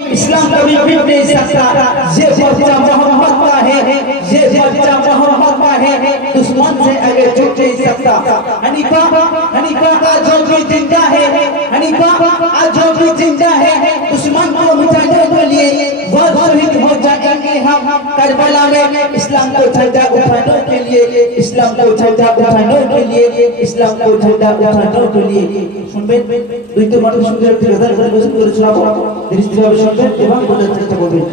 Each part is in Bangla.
इस्लाम कभी मिट नहीं सकता। ये बच्चा मोहम्मद का है, ये बच्चा मोहम्मद का है, दुश्मन से आगे झुक नहीं सकता। हनीफा हनीफा आज भी जिंदा है, हनीफा आज भी जिंदा है। दुश्मन को मिटाने के लिए वो शहीद हो जाएंगे हम करबला में। इस्लाम को झंडा उठाने के लिए, इस्लाम को झंडा उठाने के लिए, इस्लाम को झंडा उठाने के लिए। শুনবেন দুই তো মানুষ সুন্দর একটি গজল পরিবেশন করে শোনাবো, দৃষ্টিভাবে শুনবেন এবং বোঝার চেষ্টা করবেন।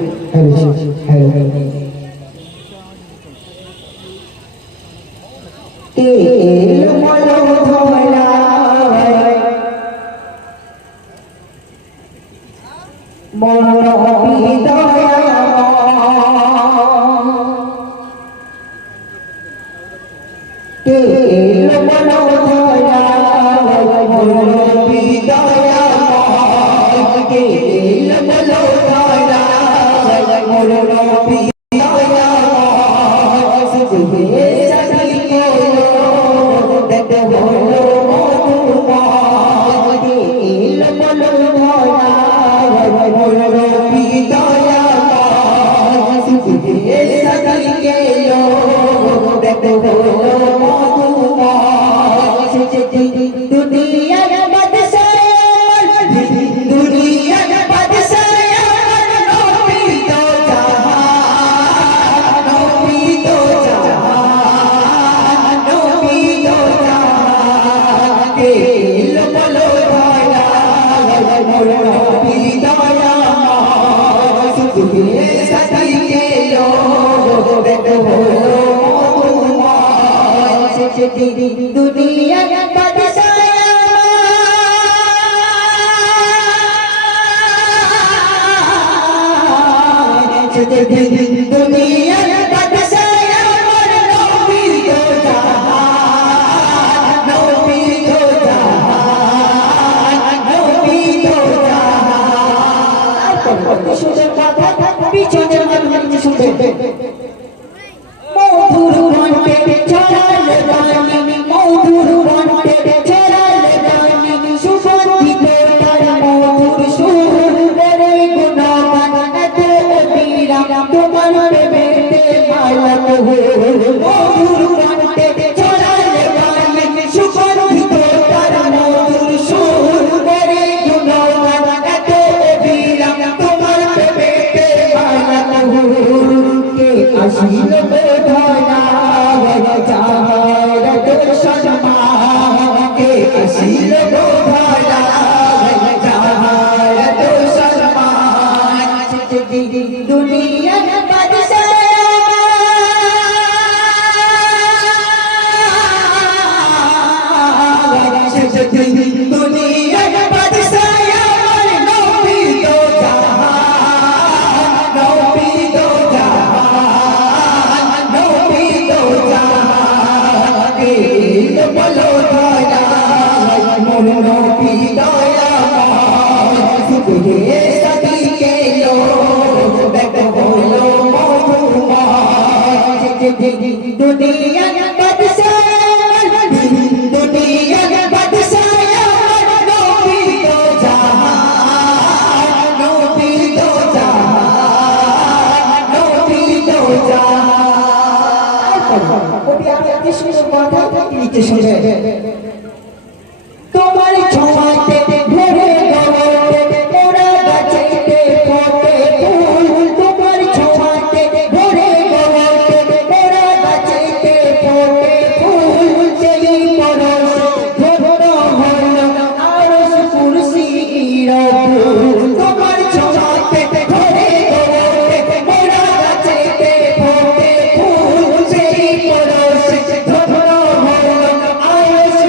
তোমার ছোঁয়াতে ভরে ওরা গাছেতে ফোটে ফুল, তোমার ছোঁয়াতে ভরে ওরা গাছেতে ফোটে ফুল। সেই পরশ ধন্য হলো আরশ কুরসির ফুল, তোমার ছোঁয়াতে ভরে ওরা গাছেতে ফোটে ফুল। সেই পরশ ধন্য হলো আরশ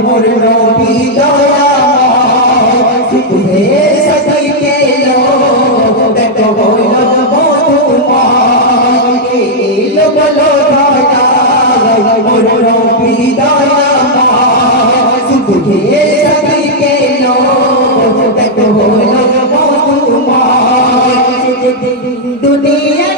মোর নবী দয়াময় সুখে সদি কেলো দেখো হইল মধুময় এলো বলো দয়া মোর নবী দয়াময় সুখে সদি কেলো দেখো হইল মধুময় দুনিয়া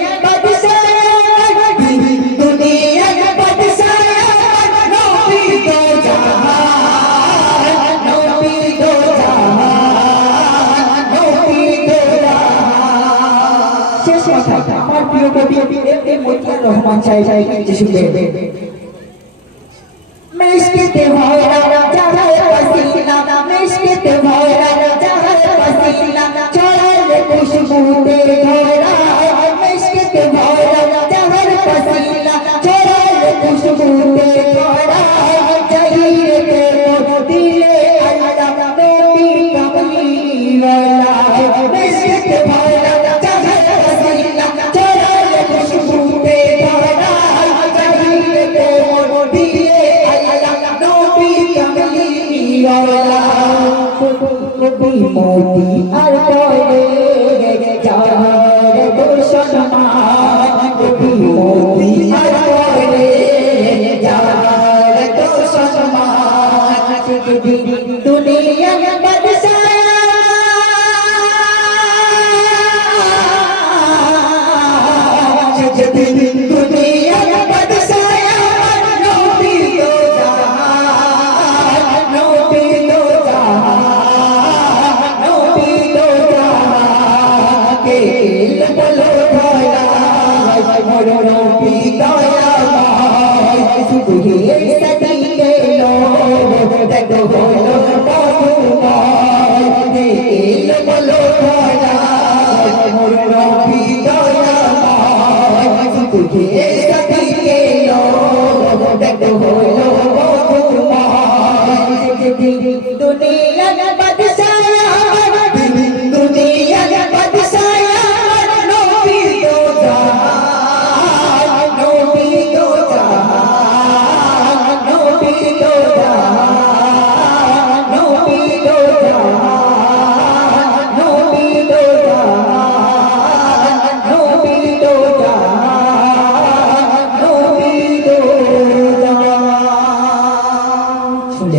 আমার প্রিয় কবি এ মতিউর রহমান সাহেব যে শুনবে মিশকে ভরা জাহার পসিনা মিশকে ভরা জাহার পসিনা ছড়ালে খুশবুতে ভরা মিশকে ভরা জাহার পসিনা ছড়ালে খুশবুতে ভরা জহির তে দিলে আল্লাহ নবী কমলিওয়ালা মিশকে ভরা মোতি আর করে যার দর্শন মান কবি মোতি আর করে যার দর্শন মান দুনিয়া বাদশাহ দুনিয়া বাদশাহ নবী দো জাহান নবী দো জাহান বলো দয়া মোর নবী দয়াময় সুখে সদি কেলো দেখো হইল মধুময় বলো দয়া মোর নবী দয়াময় সুখে সদি কেলো দেখো হইল